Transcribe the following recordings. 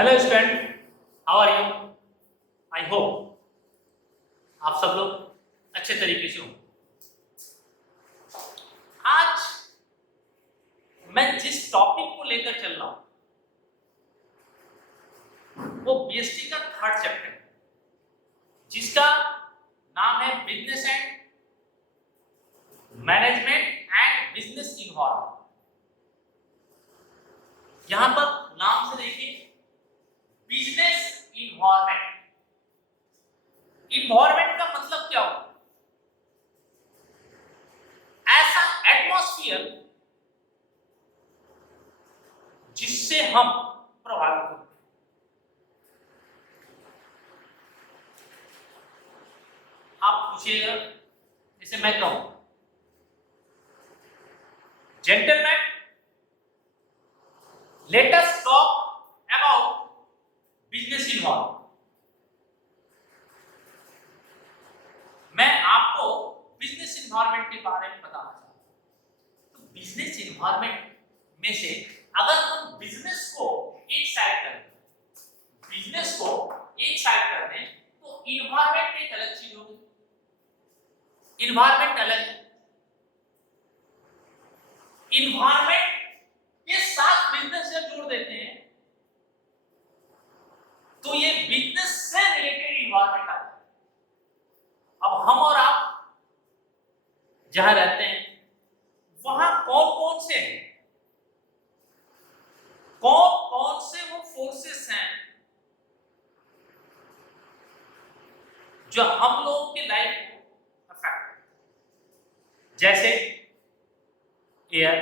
Hello student, how are you? I hope आप सब लोग अच्छे तरीके से हो। आज मैं जिस टॉपिक को लेकर चल रहा हूं वो बीएसटी का थर्ड चैप्टर जिसका नाम है business and management and business environment. यहां पर नाम से देखिए, बिजनेस इन्वायरमेंट। इन्वायरमेंट का मतलब क्या होगा? ऐसा एटमॉस्फेयर जिससे हम प्रभावित होते हैं। आप पूछिएगा, जैसे मैं कहूं, gentleman, let us talk about business environment. मैं आपको बिजनेस इन्वायरमेंट के बारे में बताना चाहता हूं। तो बिजनेस इन्वायरमेंट में से अगर हम बिजनेस को एक साइड कर दें, तो इन्वायरमेंट एक अलग चीज होगी। इन्वायरमेंट अलग है। इन्वायरमेंट के साथ बिजनेस जब जोड़ देते हैं तो ये बिजनेस से रिलेटेड इन्वायरमेंट आता है। अब हम और आप जहां रहते हैं वहां कौन कौन से हैं, कौन कौन से वो फोर्सेस हैं जो हम लोगों की लाइफ को अफेक्ट करते हैं, जैसे एयर,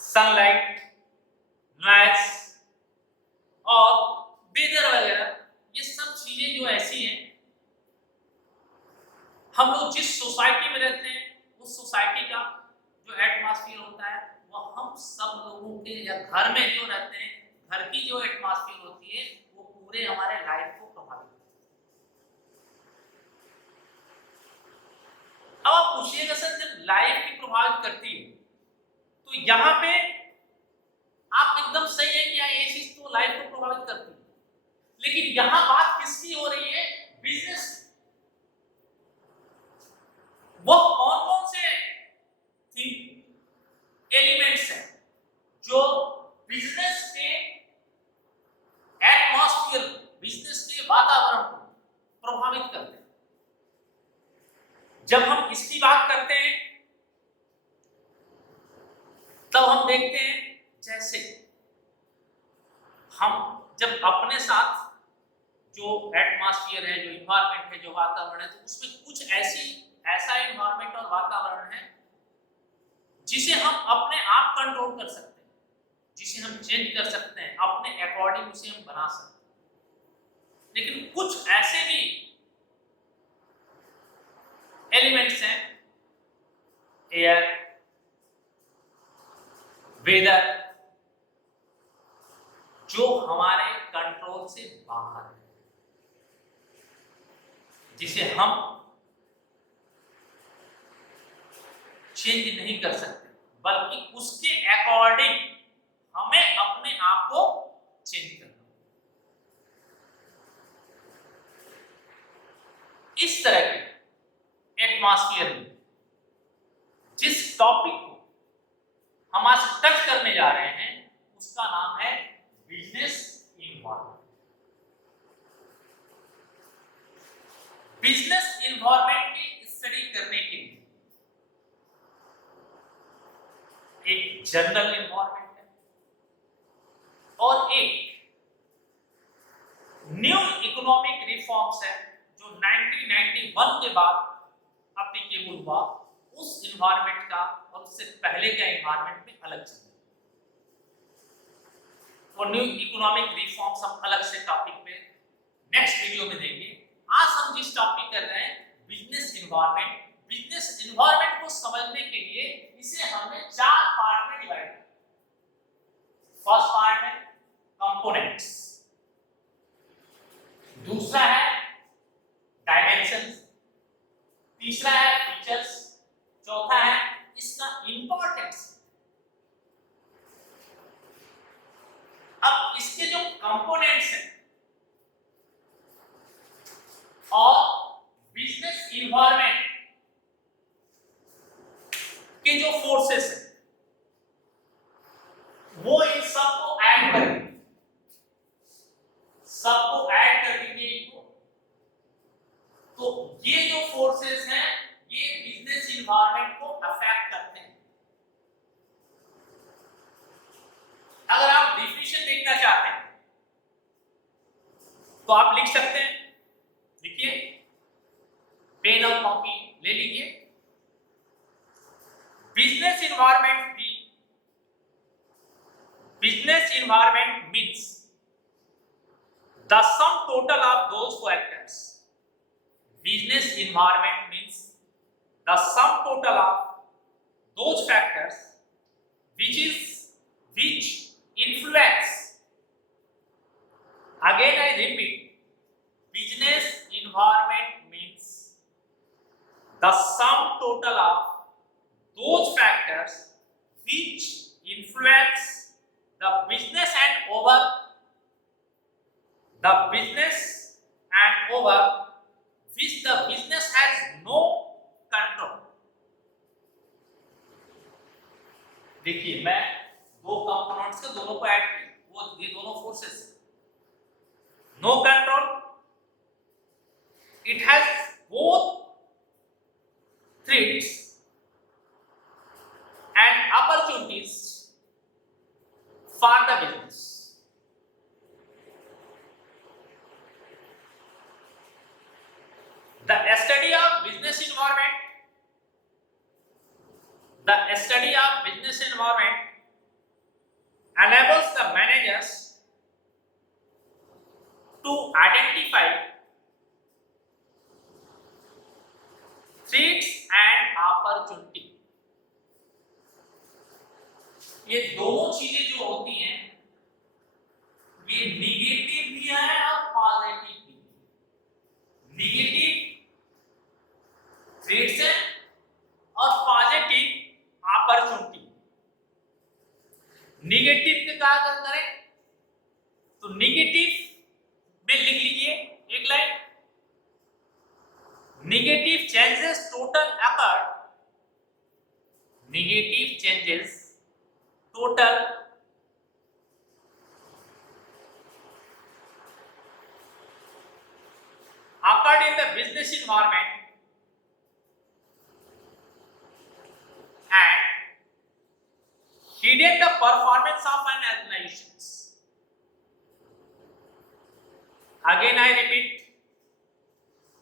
सनलाइट, नॉइस और वेदर वगैरह। ये सब चीजें जो ऐसी हैं, हम लोग जिस सोसाइटी में रहते हैं उस सोसाइटी का जो एटमॉस्फेयर होता है वो हम सब लोगों के, या घर में जो रहते हैं घर की जो एटमॉस्फेयर होती है वो पूरे हमारे लाइफ को प्रभावित करती है। अब आप पूछिएगा सर, जब लाइफ की प्रभावित करती है तो यहाँ पे आप एकदम सही है कि ये चीज तो लाइफ को प्रभावित करती है, लेकिन यहाँ बात किसकी हो रही है? बिजनेस। वो कौन कौन से एलिमेंट्स हैं जो बिजनेस के एटमॉस्फेयर, बिजनेस के वातावरण को प्रभावित करते हैं? जब हम इसकी बात करते हैं तब हम देखते हैं, जैसे हम जब अपने साथ जो एटमॉस्फेयर है, जो इन्वायरमेंट है, जो वातावरण है, तो उसमें कुछ ऐसा इन्वायरमेंट और वातावरण है जिसे हम अपने आप कंट्रोल कर सकते हैं, जिसे हम चेंज कर सकते हैं, अपने अकॉर्डिंग उसे हम बना सकते हैं। लेकिन कुछ ऐसे भी एलिमेंट्स हैं, एयर, वेदर, जो हमारे कंट्रोल से बाहर है, जिसे हम चेंज नहीं कर सकते, बल्कि उसके अकॉर्डिंग हमें अपने आप को चेंज करना। इस तरह के एटमॉस्फेयर में जिस टॉपिक को हम आज टच करने जा रहे हैं उसका नाम है बिजनेस इन्वायरमेंट। बिजनेस इन्वायरमेंट की स्टडी करने के लिए एक जनरल इन्वायरमेंट है और एक न्यू इकोनॉमिक रिफॉर्म्स है जो 1991 के बाद एप्लीकेबल हुआ। उस इन्वायरमेंट का और उससे पहले के इन्वायरमेंट में अलग चीज है। और न्यू इकोनॉमिक रिफॉर्म्स हम अलग से टॉपिक पे नेक्स्ट वीडियो में देंगे। आज हम जिस टॉपिक कर रहे हैं बिजनेस इन्वायरमेंट, बिजनेस इन्वायरमेंट को समझने के लिए इसे हमने 4 पार्ट में डिवाइड किया। फर्स्ट पार्ट है कंपोनेंट्स, दूसरा है डायमेंशंस, तीसरा है फीचर्स, चौथा है इसका इंपॉर्टेंस। अब इसके के जो फोर्सेस है वो इन सबको ऐड करेंगे, सबको ऐड कर देंगे इनको। तो ये जो फोर्सेस हैं ये बिजनेस इन्वायरमेंट को अफेक्ट करते हैं। अगर आप डिफिनेशन देखना चाहते हैं तो आप लिख सकते हैं, देखिए पेन और कॉपी ले लीजिए। बिजनेस इन्वायरमेंट भी, business environment means the sum total of those factors. Business environment means the sum total of those factors which influence. Again I repeat, business environment means the sum total of those factors which influence the business and over which the business has no control. देखिए मैं दो components के दोनों को add किया, वो ये दोनों forces, no control, it has both threats and opportunities for the business. The study of business environment, enables the managers to identify threats and opportunity. ये दोनों चीजें जो होती हैं ये निगेटिव भी है और पॉजिटिव भी। निगेटिव थ्रेट्स है और पॉजिटिव अपॉर्चुनिटी। निगेटिव के क्या करें तो निगेटिव में लिख लीजिए एक line, negative changes total occurred, negative changes total occurred in the business environment and hidden the performance of an organization. Again I repeat,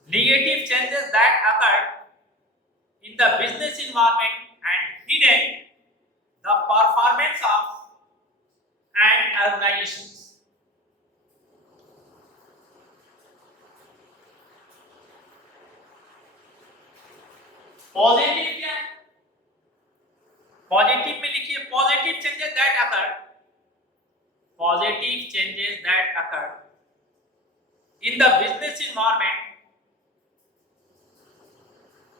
negative changes that occurred in the business environment and hidden the performance of an organization. Positive क्या है? Positive में लिखिए positive changes that occurred, positive changes that occurred in the business environment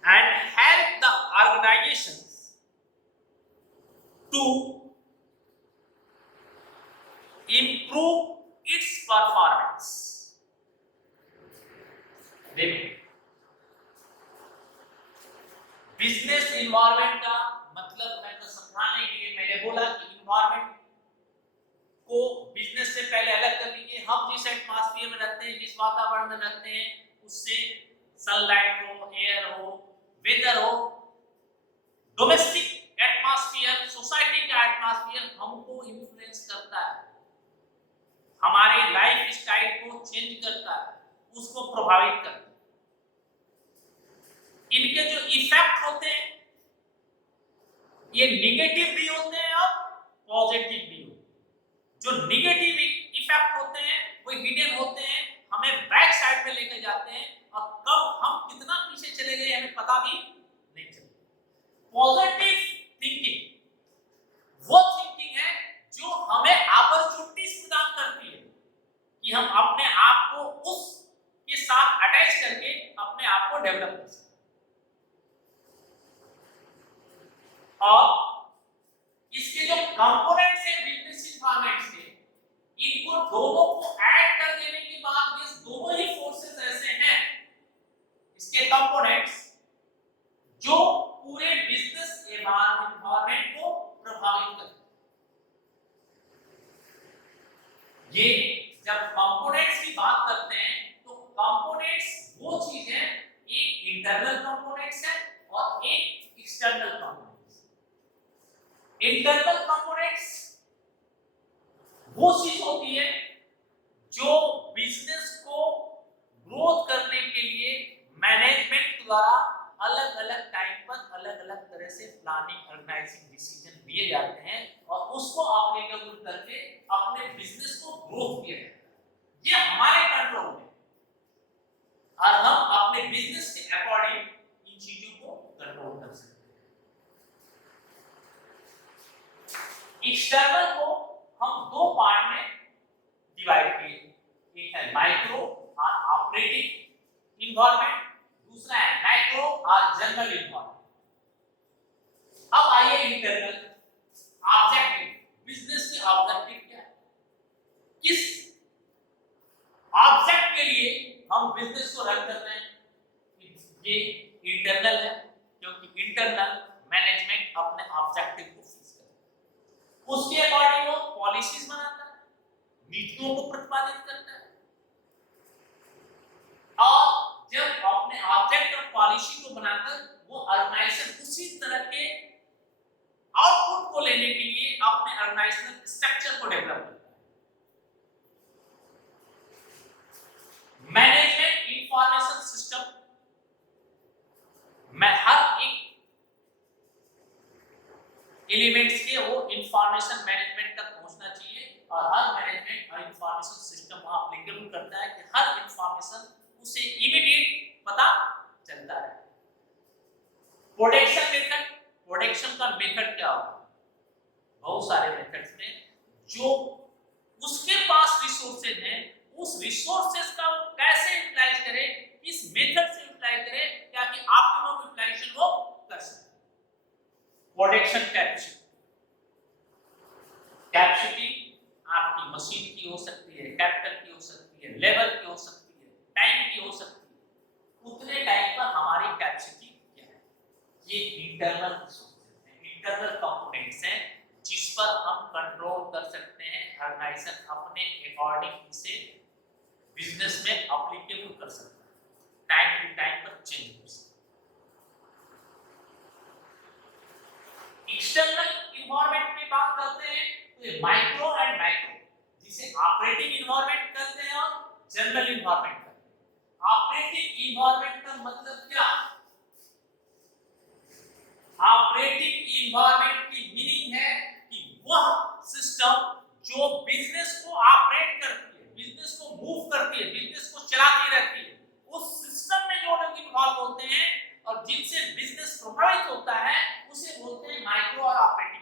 and help the organizations to improve its performance. देखिए business environment का मतलब मैं तो समझाने के लिए मैंने बोला कि इन्वायरमेंट को बिजनेस से पहले अलग कर लीजिए। हम जिस एटमॉस्फेयर में रहते हैं, जिस वातावरण में रहते हैं, उससे सनलाइट हो, एयर हो, वेदर हो, डोमेस्टिक एटमॉस्फेयर, सोसाइटी का एटमॉस्फेयर हमको इन्फ्लुएंस करता है, हमारे लाइफ स्टाइल को चेंज करता है, उसको प्रभावित करता है। इनके जो इफेक्ट होते हैं ये निगेटिव भी होते हैं और पॉजिटिव भी होते हैं। जो निगेटिव इफेक्ट होते हैं वो हिडन होते हैं, हमें बैक साइड में लेकर जाते हैं और कब हम कितना पीछे चले गए हमें पता भी नहीं चलता। पॉजिटिव थिंकिंग वो थिंकिंग है जो हमें अपॉर्चुनिटीज प्रदान करती है कि हम अपने आप को उसके साथ अटैच करके अपने आप को डेवलप कर सकते। और इसके जो कंपोनेंट्स हैं बिजनेस इन्वायरमेंट के, इनको दोनों को ऐड कर देने के बाद ये दोनों ही फोर्सेस ऐसे हैं, इसके कंपोनेंट्स जो पूरे बिजनेस ये जब कंपोनेंट्स की बात करते हैं तो कंपोनेंट्स वो चीज है, एक इंटरनल कंपोनेंट्स है और एक एक्सटर्नल कंपोनेंट्स। इंटरनल कंपोनेंट्स वो चीज होती है जो बिजनेस को ग्रोथ करने के लिए मैनेजमेंट द्वारा अलग अलग टाइम पर अलग अलग तरह से प्लानिंग, ऑर्गेनाइजिंग डिसीजन लिए जाते हैं और उसको एप्लीकेबल करके अपने बिजनेस को ग्रोथ किया जाता है। ये हमारे कंट्रोल में और हम अपने बिजनेस के अकॉर्डिंग इन चीजों को कंट्रोल कर सकते हैं। एक्सटर्नल को हम दो पार्ट में डिवाइड किए, एक है माइक्रो और ऑपरेटिंग इन्वायरमेंट, दूसरा है मैक्रो और जनरल इन्वायरमेंट। अब आइए इंटरनल ऑब्जेक्टिव, बिजनेस के ऑब्जेक्टिव क्या है, किस ऑब्जेक्ट के लिए हम बिजनेस को रन करते हैं, ये इंटरनल है क्योंकि इंटरनल मैनेजमेंट अपने ऑब्जेक्टिव को फिक्स करता है, उसके अकॉर्डिंग वो पॉलिसीज बनाता है, नीतियों को प्रतिपादित करता है और जब अपने ऑब्जेक्ट और पॉलिसी को बनाकर वो ऑर्गेनाइजेशन उसी तरह के आउटपुट को लेने के लिए अपने ऑर्गेनाइजेशनल स्ट्रक्चर को डेवलप करता है। मैनेजमेंट इंफॉर्मेशन सिस्टम में हर एक एलिमेंट्स के वो इंफॉर्मेशन मैनेजमेंट तक पहुंचना चाहिए और हर मैनेजमेंट और इंफॉर्मेशन सिस्टम वहां एप्लीकेबल करता है कि हर इंफॉर्मेशन उसे इमीडिएट पता चलता है। प्रोडक्शन मेथड, प्रोडक्शन का मेथड क्या होगा, बहुत सारे मेथड्स में जो उसके पास रिसोर्सेज हैं उस रिसोर्सेज का कैसे यूटिलाइज करे, इस मेथड से यूटिलाइज करे ताकि ऑप्टिमम यूटिलाइजेशन वो कर सके। प्रोडक्शन कैपेसिटी, कैपेसिटी आपकी मशीन की हो सकती है, कैपिटल की हो सकती है, लेबर की हो सकती है, टाइम की हो सकती है, उतने टाइम पर हमारी कैपेसिटी क्या है, ये इंटरनल रिसोर्सेज हैं, इंटरनल कंपोनेंट्स हैं जिस पर हम कंट्रोल कर सकते हैं। ऑर्गेनाइजेशन अपने अकॉर्डिंग इसे बिजनेस में एप्लीकेबल कर सकता है, टाइम टू टाइम पर चेंज हो सकता है। एक्सटर्नल इन्वायरमेंट की बात करते हैं तो माइक्रो एंड मैक्रो, जिसे ऑपरेटिंग इन्वायरमेंट कहते हैं और जनरल इन्वायरमेंट कहते हैं। ऑपरेटिंग इन्वायरमेंट का मतलब क्या, ऑपरेटिंग इन्वायरमेंट की मीनिंग है कि वह सिस्टम जो बिजनेस को ऑपरेट करती है, बिजनेस को मूव करती है, बिजनेस को चलाती रहती है, उस सिस्टम में जो लोग इन्वॉल्व होते हैं और जिनसे बिजनेस प्रभावित होता है उसे बोलते हैं माइक्रो और ऑपरेटिंग।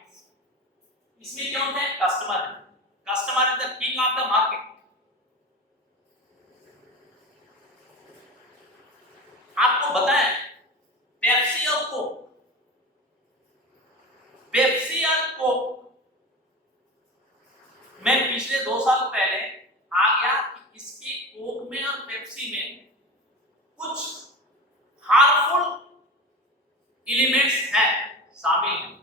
इसमें क्या होता है, customer, customer is the king of the market. आपको बताएं पेप्सी और कोक, पेप्सी और कोक मैं पिछले 2 साल पहले आ गया कि इसके कोक में और पेप्सी में कुछ हार्मफुल एलिमेंट्स हैं, शामिल हैं,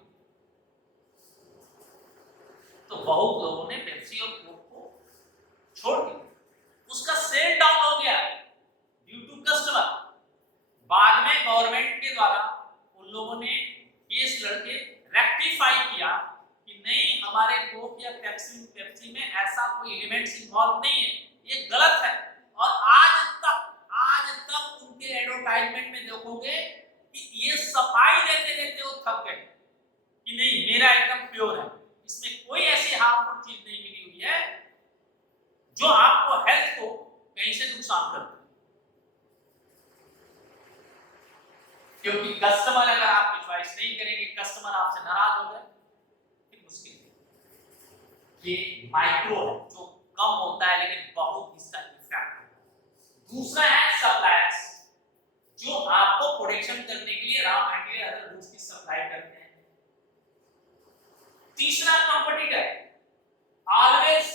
तो बहुत लोगों ने पेप्सी और कोक को छोड़ दिया, उसका सेल डाउन हो गया ड्यू टू कस्टमर। बाद में गवर्नमेंट के द्वारा उन लोगों ने केस लड़के रेक्टिफाई किया कि नहीं, हमारे कोक या पेप्सी में ऐसा कोई एलिमेंट्स इन्वॉल्व नहीं है, ये गलत है। और आज तक उनके एडवर्टाइजमेंट में देखोगे कि ये सफाई देते देते वो थक गए कि नहीं, मेरा एकदम प्योर है, इसमें कोई ऐसी हार्मफुल चीज नहीं मिली हुई है जो आपको हेल्थ को कहीं से नुकसान करती है। क्योंकि कस्टमर, अगर आप चॉइस नहीं करेंगे, कस्टमर आपसे नाराज हो गए, फिर मुश्किल है। ये माइक्रो है जो कम होता है लेकिन बहुत इसका इफेक्ट होता है। दूसरा है सप्लायर्स, जो आपको प्रोडक्शन करने के लिए रॉ मटेरियल, अदर गुड्स की सप्लाई करते हैं। तीसरा कंपटीटर, ऑलवेज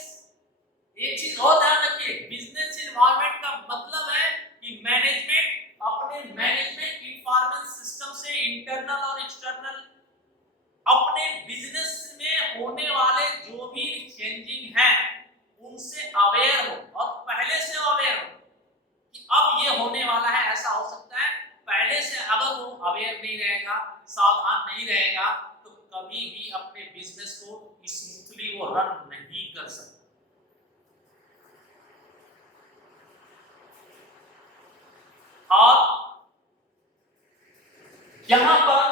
एक चीज और ध्यान रखिए, बिजनेस एनवायरनमेंट का मतलब है कि मैनेजमेंट अपने मैनेजमेंट इंफॉर्मेशन सिस्टम से इंटरनल और एक्सटर्नल अपने बिजनेस में होने वाले जो भी चेंजिंग है उनसे कभी भी अपने बिजनेस को स्मूथली वो रन नहीं कर सकता। और यहां पर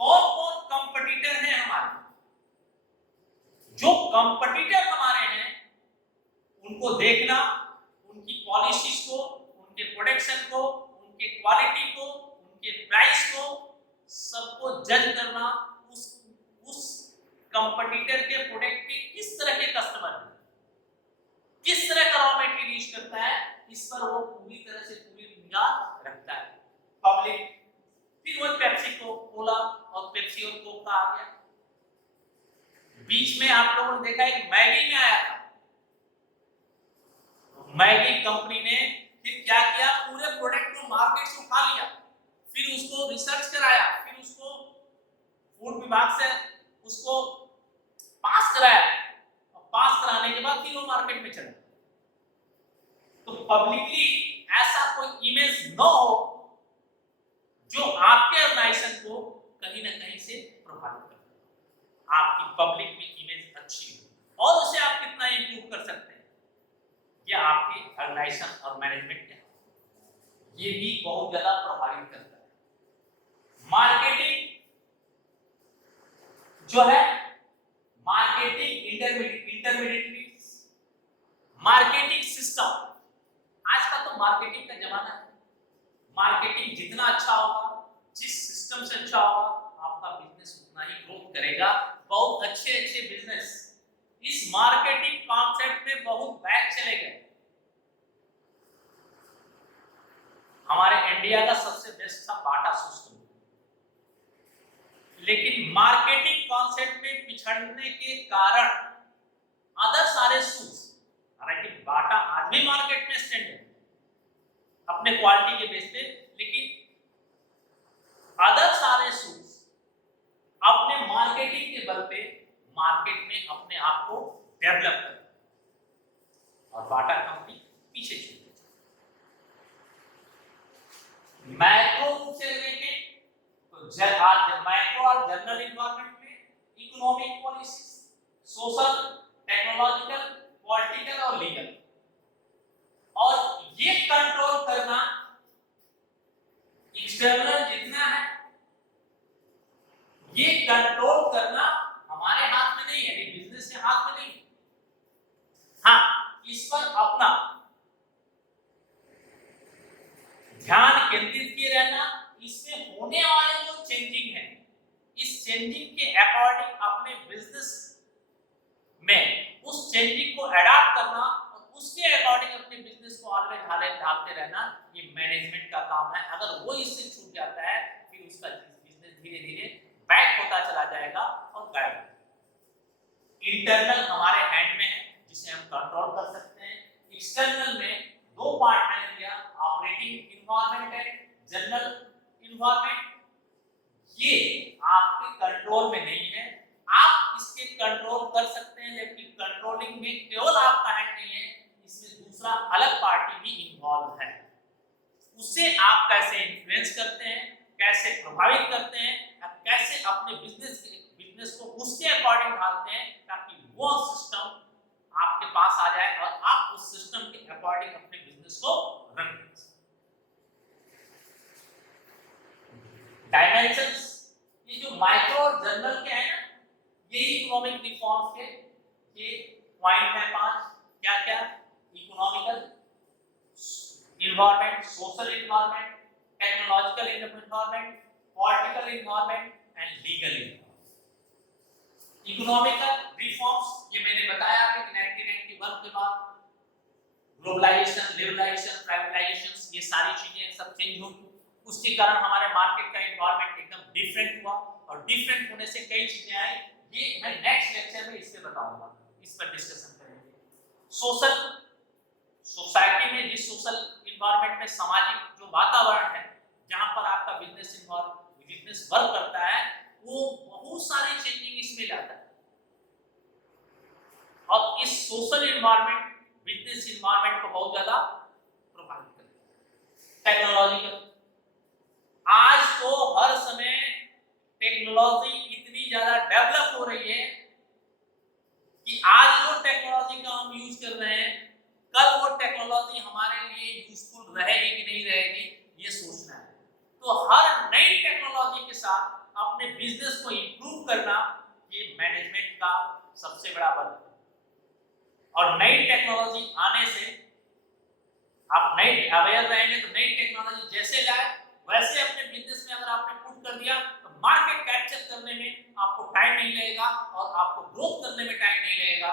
कौन कौन कंपटीटर हैं हमारे, जो कंपटीटर हमारे हैं उनको देखना, उनकी पॉलिसीज को, उनके प्रोडक्शन को, उनके क्वालिटी को, उनके प्राइस को, सबको जज करना, उस कंपटीटर के प्रोडक्ट के किस तरह के कस्टमर हैं, किस तरह का रॉ मटेरियल यूज करता है, इस पर वो पूरी तरह से पूरी निगाह रखता है पब्लिक। फिर वो पेप्सी को कोला और पेप्सी और कोक का आ गया। बीच में आप लोगों ने देखा एक मैगी में आया था, मैगी कंपनी ने फिर क्या किया, पूरे प्रोडक्ट को मार्केट से उठा लिया, फिर उसको रिसर्च कराया, फिर उसको फूड विभाग से उसको पास कराया, और पास कराने के बाद फिर वो मार्केट में चला। तो पब्लिकली ऐसा कोई इमेज न हो जो आपके ऑर्गेनाइजेशन को कहीं ना कहीं से प्रभावित करे। आपकी पब्लिक में इमेज अच्छी हो, और उसे आप कितना इंप्रूव कर सकते हैं, ये आपके ऑर्गेनाइजेशन और मैनेजमेंट के ये भी बहुत ज्यादा प्रभावित करता है। मार्केटिंग जो है, मार्केटिंग इंटरमीडिएट मार्केटिंग सिस्टम, आज का तो मार्केटिंग का जमाना है। मार्केटिंग जितना अच्छा होगा, जिस सिस्टम से अच्छा होगा, आपका बिजनेस उतना ही ग्रोथ करेगा। बहुत अच्छे अच्छे बिजनेस इस मार्केटिंग कॉन्सेप्ट में बहुत बैक चले गए। हमारे इंडिया का सबसे बेस्ट था बाटा सिस्टम, लेकिन मार्केटिंग कॉन्सेप्ट में पिछड़ने के कारण अदर सारे शूज, हालांकि बाटा आज भी मार्केट में स्टैंड है अपने क्वालिटी के बेस पे, लेकिन अदर सारे शूज अपने मार्केटिंग के बल पे मार्केट में अपने आप को डेवलप करते, और बाटा कंपनी पीछे छूट गई। मैक्रो रूप से लेके तो माइक्रो और जनरल एनवायरनमेंट में economic policy, social, technological, political और लीगल, और ये कंट्रोल करना एक्सटर्नल जितना है, ये कंट्रोल करना हमारे हाथ में नहीं है, ये बिजनेस के हाथ में नहीं। हाँ, इस पर अपना ध्यान केंद्रित किए रहना, इसमें होने वाले जो चेंजिंग है, इस चेंजिंग के अकॉर्डिंग अपने बिजनेस में उस चेंजिंग को अडॉप्ट करना, और उसके अकॉर्डिंग अपने बिजनेस को ऑलवेज ढालते रहना, ये मैनेजमेंट का काम है। अगर वो इससे छूट जाता है, फिर उसका बिजनेस धीरे धीरे बैक होता चला जाएगा और गायब। इंटरनल हमारे हैंड में है, जिसे हम कंट्रोल कर सकते हैं। एक्सटर्नल में दो पार्ट मैंने दिया, ऑपरेटिंग इन्वायरमेंट है, जनरल इन्वायरमेंट। ये आपके कंट्रोल में नहीं है, आप इसके कंट्रोल कर सकते हैं, लेकिन कंट्रोलिंग में केवल आपका हैंड नहीं है, इसमें दूसरा अलग पार्टी भी इन्वॉल्व है। उससे आप कैसे इन्फ्लुएंस करते हैं, कैसे प्रभावित करते हैं, कैसे अपने बिजनेस को उसके अकॉर्डिंग ढालते हैं, ताकि वो सिस्टम आपके पास आ जाए और आप उस सिस्टम के अकॉर्डिंग अपने बिजनेस को रन कर सकें। डायमेंशंस, ये जो माइक्रो और जनरल के हैं ना, ये इकोनॉमिक रिफॉर्म्स के ये पॉइंट है 5। क्या क्या? Economical environment, social environment, technological environment, political environment and legal environment. Economical reforms, ये मैंने बताया कि 1991 के बाद ग्लोबलाइजेशन, लिबरलाइजेशन, प्राइवेटाइजेशन, ये सारी चीजें सब चेंज हुई। उसके कारण हमारे मार्केट का एनवायरनमेंट एकदम डिफरेंट हुआ, और डिफरेंट होने से कई चीजें आई। ये मैं नेक्स्ट लेक्चर में इससे बताऊंगा, इस पर डिस्कशन करेंगे। सोशल, सोसाइटी में जिस सोशल एनवायरनमेंट में सामाजिक जो वातावरण है, जहां पर आपका बिजनेस वर्क करता है, वो बहुत सारी चेंजिंग इसमें लाता है। और इस सोशल एनवायरनमेंट बिजनेस एनवायरनमेंट को बहुत ज्यादा प्रभावित करता है। टेक्नोलॉजिकल, आज तो हर समय टेक्नोलॉजी इतनी ज्यादा डेवलप ये है कि आज जो टेक्नोलॉजी का हम यूज कर रहे हैं, कल वो टेक्नोलॉजी हमारे लिए यूजफुल रहेगी कि नहीं रहेगी, ये सोचना है। तो हर नई टेक्नोलॉजी के साथ अपने बिजनेस को इंप्रूव करना, ये मैनेजमेंट का सबसे बड़ा बल है। और नई टेक्नोलॉजी आने से आप नई अवेयर रहेंगे, तो नई टेक्नोलॉजी जैसे लाए वैसे अपने बिजनेस में अगर आपने पुट कर दिया, तो मार्केट कैप्चर करने में आपको टाइम नहीं लगेगा और आपको ग्रोथ करने में टाइम नहीं लगेगा,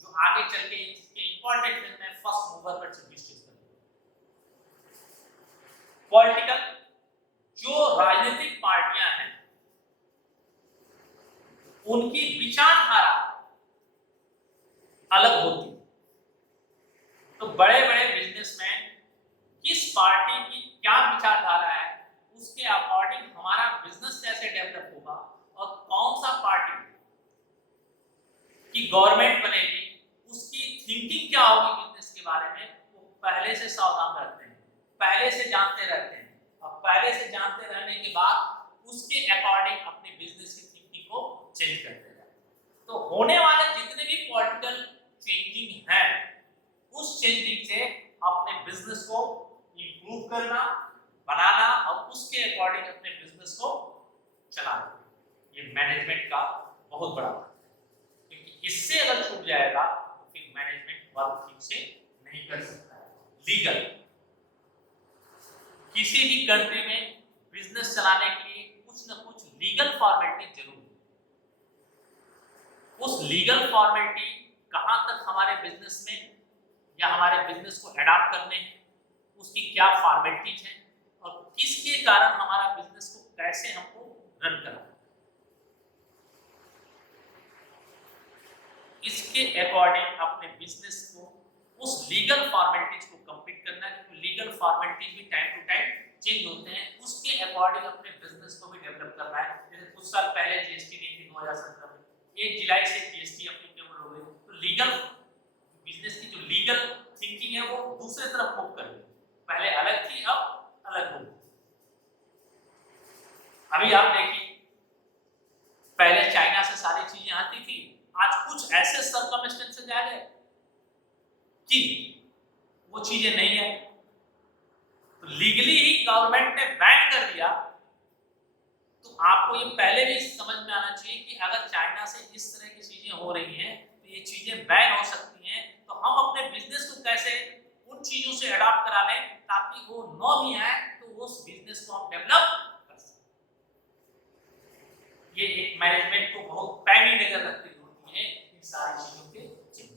जो आगे चल के इसके इंपॉर्टेंट में फर्स्ट मूवर पर डिस्कस करेंगे। पॉलिटिकल, जो राजनीतिक पार्टियां हैं उनकी विचारधारा अलग होती है। तो बड़े बड़े बिजनेसमैन किस पार्टी की क्या विचारधारा है, उसके अकॉर्डिंग हमारा बिजनेस कैसे डेवलप होगा और कौन सा पार्टी की गवर्नमेंट बनेगी, उसकी थिंकिंग क्या होगी बिजनेस के बारे में, वो पहले से सावधान रहते हैं, पहले से जानते रहते हैं। और पहले से जानते रहने के बाद उसके अकॉर्डिंग अपने बिजनेस की थिंकिंग को चेंज करते हैं। तो होने वाले जितने भी पॉलिटिकल चेंजिंग हैं, उस चेंजिंग से अपने बिजनेस को इंप्रूव करना, बनाना और उसके अकॉर्डिंग अपने बिजनेस को चलाना, ये मैनेजमेंट का बहुत बड़ा है। क्योंकि इससे अगर छूट जाएगा तो फिर मैनेजमेंट वर्क ठीक से नहीं कर सकता है। लीगल, किसी भी कंट्री में बिजनेस चलाने के लिए कुछ ना कुछ लीगल फॉर्मेलिटी जरूर है। उस लीगल फॉर्मेलिटी कहां तक हमारे बिजनेस में या हमारे बिजनेस को एडॉप्ट करने हैं, उसकी क्या फॉर्मेलिटीज हैं और किसके कारण हमारा बिजनेस को कैसे हमको रन करना है, इसके अकॉर्डिंग अपने बिजनेस को उस लीगल फॉर्मेलिटीज को कंप्लीट करना है। क्योंकि लीगल फॉर्मेलिटीज भी टाइम टू टाइम चेंज होते हैं, उसके अकॉर्डिंग अपने बिजनेस को भी डेवलप करना है। जैसे कुछ साल पहले जीएसटी नीति 2017 में 1 जुलाई से जीएसटी एप्लीकेबल हो गई, तो लीगल बिजनेस की जो लीगल थिंकिंग है वो दूसरे तरफ मूव कर गई। पहले अलग थी, अब अलग हो गई। अभी आप देखिए, पहले चाइना से सारी चीजें आती थी, आज कुछ ऐसे सर्कमस्टेंसेस आ गए कि वो चीजें नहीं है, तो लीगली ही गवर्नमेंट ने बैन कर दिया। तो आपको ये पहले भी समझ में आना चाहिए कि अगर चाइना से इस तरह की चीजें हो रही हैं, तो ये चीजें बैन हो सकती हैं, तो हम अपने बिजनेस को कैसे उन चीजों से अडॉप्ट करा लें ताकि वो नो भी आए, तो उस बिजनेस को हम डेवलप कर सकें। ये एक मैनेजमेंट को बहुत पैनी नजर रखनी होती है इन सारी चीजों के चेंज।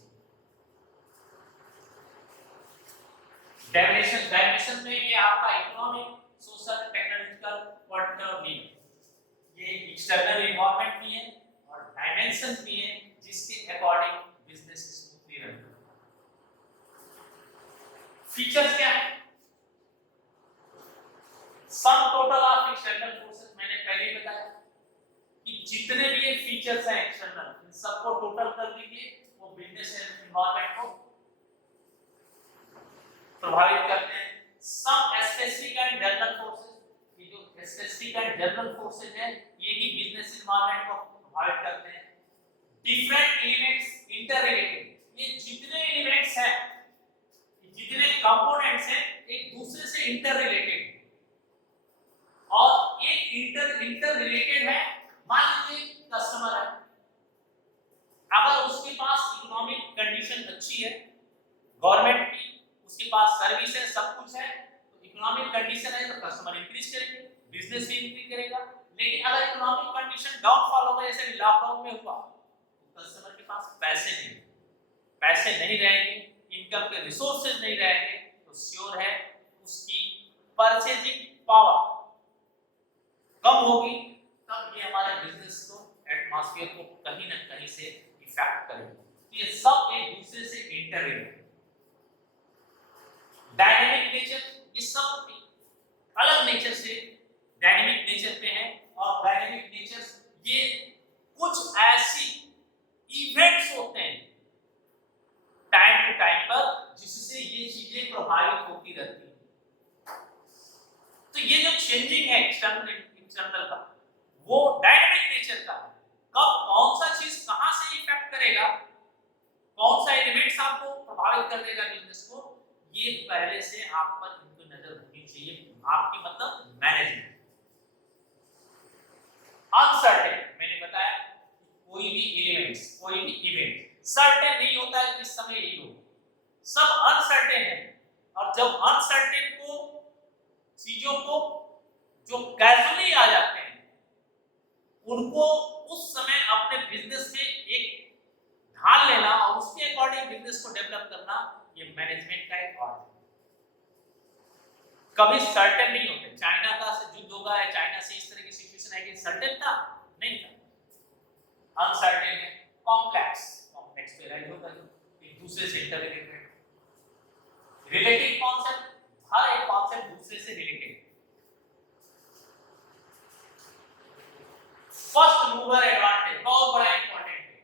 डायमेंशन में ये आपका इकोनॉमिक, सोशल, टेक्नोलॉजिकल, पॉलिटिकल और लीगल, ये एक्सटर्नल एनवायरनमेंट भी है और डायमेंशन भी है जिसके अकॉर्डिंग बिजनेस स्मूथली रन करता है। फीचर्स क्या है? Sum total of external forces, मैंने पहले ही बताया कि जितने भी ये फीचर्स हैं एक्सटर्नल, इन सबको टोटल कर दीजिए, वो बिजनेस एनवायरनमेंट को प्रभावित करते हैं। Some specific and general forces, ये जो स्पेसिफिक एंड जनरल फोर्सेस हैं, ये भी बिजनेस एनवायरनमेंट को प्रभावित करते हैं। डिफरेंट एलिमेंट्स इंटररिलेटेड, ये जितने एलिमेंट्स हैं, जितने कंपोनेंट्स हैं, एक दूसरे से इंटररिलेटेड, और एक इंटररिलेटेड है। मान लीजिए कस्टमर है, अगर उसके पास इकोनॉमिक कंडीशन अच्छी है गवर्नमेंट की, उसके पास सर्विस है, सब कुछ है, तो इकोनॉमिक कंडीशन है तो कस्टमर इंक्रीज करेंगे, बिजनेस भी इंक्रीज करेगा। लेकिन अगर इकोनॉमिक कंडीशन डाउनफॉल होगा, जैसे लॉकडाउन में हुआ, तो कस्टमर के पास पैसे नहीं रहेंगे, इनकम के रिसोर्सेज नहीं रहेंगे, तो श्योर है उसकी परचेजिंग पावर कम होगी। तब ये हमारे बिजनेस को, एटमॉस्फेयर को कहीं ना कहीं से इफेक्ट करेगी। ये सब एक दूसरे से इंटरलिंक्ड। डायनेमिक नेचर, ये सब अलग नेचर से डायनेमिक नेचर पे है, और डायनेमिक नेचर ये कुछ ऐसी इवेंट्स होते हैं टाइम टू टाइम पर जिससे ये चीजें प्रभावित होती रहती हैं। तो ये जो चेंजिंग है एक्सटर्नल का, वो डायनेमिक नेचर का है। कब कौन सा चीज कर देगा बिजनेस को, ये पहले से आप पर इनको नजर होनी चाहिए, आपकी मतलब मैनेजमेंट। अनसर्टेन, मैंने बताया कोई भी इवेंट सर्टेन नहीं होता है कि इस समय यही हो, सब अनसर्टेन है। और जब अनसर्टेन को चीजों को जो कैजुअली आ जाते हैं उनको उस समय अपने बिजनेस में एक ढाल लेना और उसके अकॉर्डिंग बिजनेस को डेवलप करना, ये मैनेजमेंट का एक पार्ट है। कभी सर्टेन नहीं होते। चाइना का से युद्ध होगा है, चाइना से इस तरह की सिचुएशन आएगी, सर्टेन था नहीं था, अनसर्टेन है। कॉम्प्लेक्स पे राइज होता है, एक दूसरे से इंटररिलेटेड। रिलेटिव कॉन्सेप्ट, हर एक कॉन्सेप्ट दूसरे से रिलेटेड। फर्स्ट मूवर एडवांटेज बहुत बड़ा इंपॉर्टेंट है।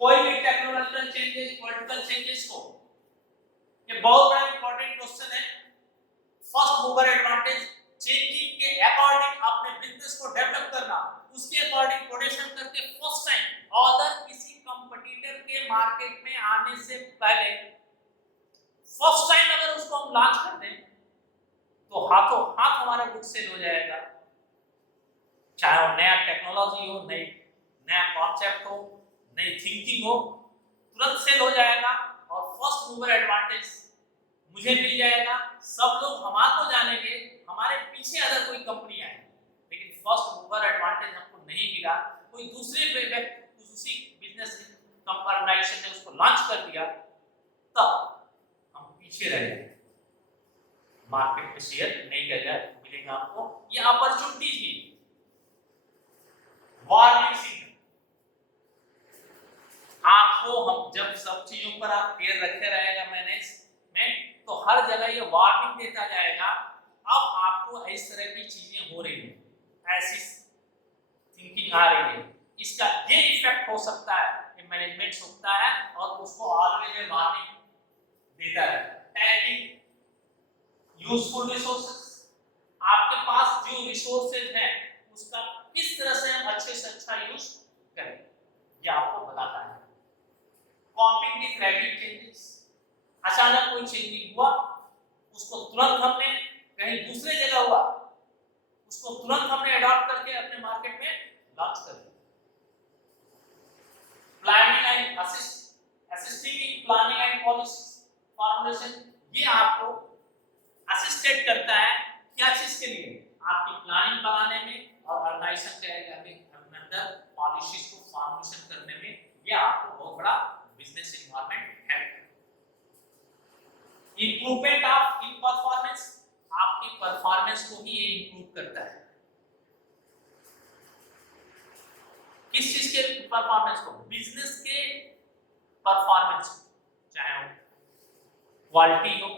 कोई भी टेक्नोलॉजिकल चेंजेस, पॉलिटिकल चेंजेस को, ये बहुत बड़ा इंपॉर्टेंट क्वेश्चन है। फर्स्ट मूवर एडवांटेज, चेंजिंग के अकॉर्डिंग अपने बिजनेस को डेवलप करना, उसके अकॉर्डिंग प्रोडक्शन करके फर्स्ट टाइम अदर किसी कंपटीटर के मार्केट में आने से पहले फर्स्ट टाइम अगर उसको हम लॉन्च कर दें तो हाथों हाथ हमारा गुड सेल हो जाएगा। चाहे वो नया टेक्नोलॉजी हो, नया कॉन्सेप्ट हो, नई थिंकिंग हो, तुरंत सेल हो जाएगा और फर्स्ट मूवर एडवांटेज मुझे मिल जाएगा। सब लोग हमारे जानेंगे, हमारे पीछे अगर कोई कंपनी आए, लेकिन फर्स्ट मूवर एडवांटेज हमको नहीं मिला, कोई दूसरे दूसरी बिजनेस ऑर्गेनाइजेशन ने उसको लॉन्च कर दिया, तब हम पीछे रह जाएंगे, मार्केट में शेयर नहीं मिलेगा आपको। ये अपॉर्चुनिटीज भी, वार्निंग सिग्नल, आपको हम जब सब चीजों पर आप केयर रखे रहेगा मैनेजमेंट, तो हर जगह ये वार्निंग देता जाएगा, अब आपको इस तरह की चीजें हो रही है, ऐसी थिंकिंग आ रही है, इसका ये इफेक्ट हो सकता है, ये मैनेजमेंट सोचता है और उसको ऑलवेज वार्निंग देता है। टैगिंग यूजफुल रिसोर्सेज, आपके पास जो रिसोर्सेज हैं उसका किस तरह से हम अच्छे से अच्छा यूज करें, ये आपको बताता है। कॉपिंग विद रैपिड चेंजेस, अचानक कोई चेंजिंग हुआ, उसको तुरंत हमने कहीं दूसरे जगह हुआ, उसको तुरंत हमने अडॉप्ट करके अपने मार्केट में लॉन्च कर दिया। Planning and assisting in planning and policy formulation, ये आपको असिस्टेड करता है क्या चीज के लिए, आपकी प्लानिंग बनाने में और ऑर्गेनाइजेशन के अंदर पॉलिसीज को फॉर्मुलेशन करने में, ये आपको बहुत बड़ा बिजनेस एनवायरनमेंट हेल्प करता है। इंप्रूवमेंट ऑफ इन परफॉर्मेंस, आपकी परफॉर्मेंस को भी ये इंप्रूव करता है। किस चीज के परफॉर्मेंस को, बिजनेस के परफॉर्मेंस, चाहे वो क्वालिटी हो,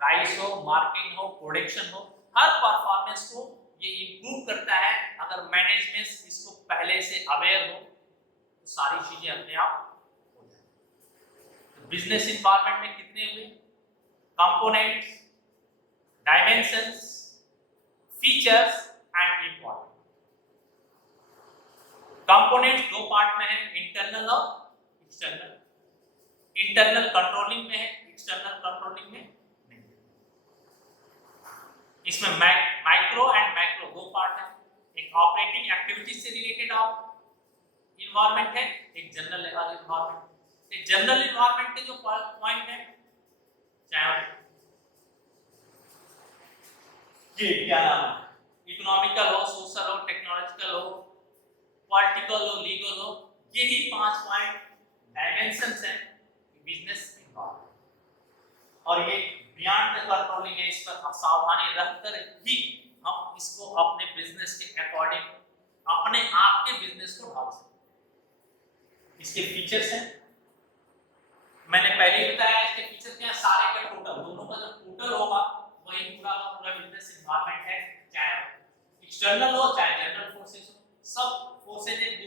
प्राइस हो, मार्केटिंग हो, प्रोडक्शन हो, हर परफॉर्मेंस को ये इंप्रूव करता है। अगर मैनेजमेंट इसको पहले से अवेयर हो तो सारी चीजें अपने आप हो जाएंगी। तो बिजनेस एनवायरनमेंट में कितने हुए components, dimensions, features and important. Components दो पार्ट में है, इंटरनल और एक्सटर्नल। इंटरनल कंट्रोलिंग में है, एक्सटर्नल कंट्रोलिंग में नहीं। इसमें माइक्रो एंड मैक्रो दो पार्ट है, एक ऑपरेटिंग एक्टिविटीज से रिलेटेड इन्वायरमेंट है, एक जनरल इन्वायरमेंट। एक जनरल इन्वायरमेंट के जो पॉइंट है, चाहे ये क्या नाम है, इकोनॉमिकल हो, सोशल हो, टेक्नोलॉजिकल हो, पॉलिटिकल हो, लीगल हो, यही 5 पॉइंट डायमेंशंस हैं बिजनेस इन्वायरमेंट। और ये बियॉन्ड द कंट्रोलिंग है, इस पर सावधानी रखकर ही हम इसको अपने बिजनेस के अकॉर्डिंग अपने आप के बिजनेस को ढाल सकते हैं। इसके फीचर्स हैं, मैंने पहले ही बताया, इसके फीचर क्या है, सारे का टोटल, दोनों का जो टोटल होगा वही पूरा का पूरा बिजनेस एनवायरनमेंट है। चाहे एक्सटर्नल हो चाहे जनरल फोर्सेस हो, सब फोर्सेस एक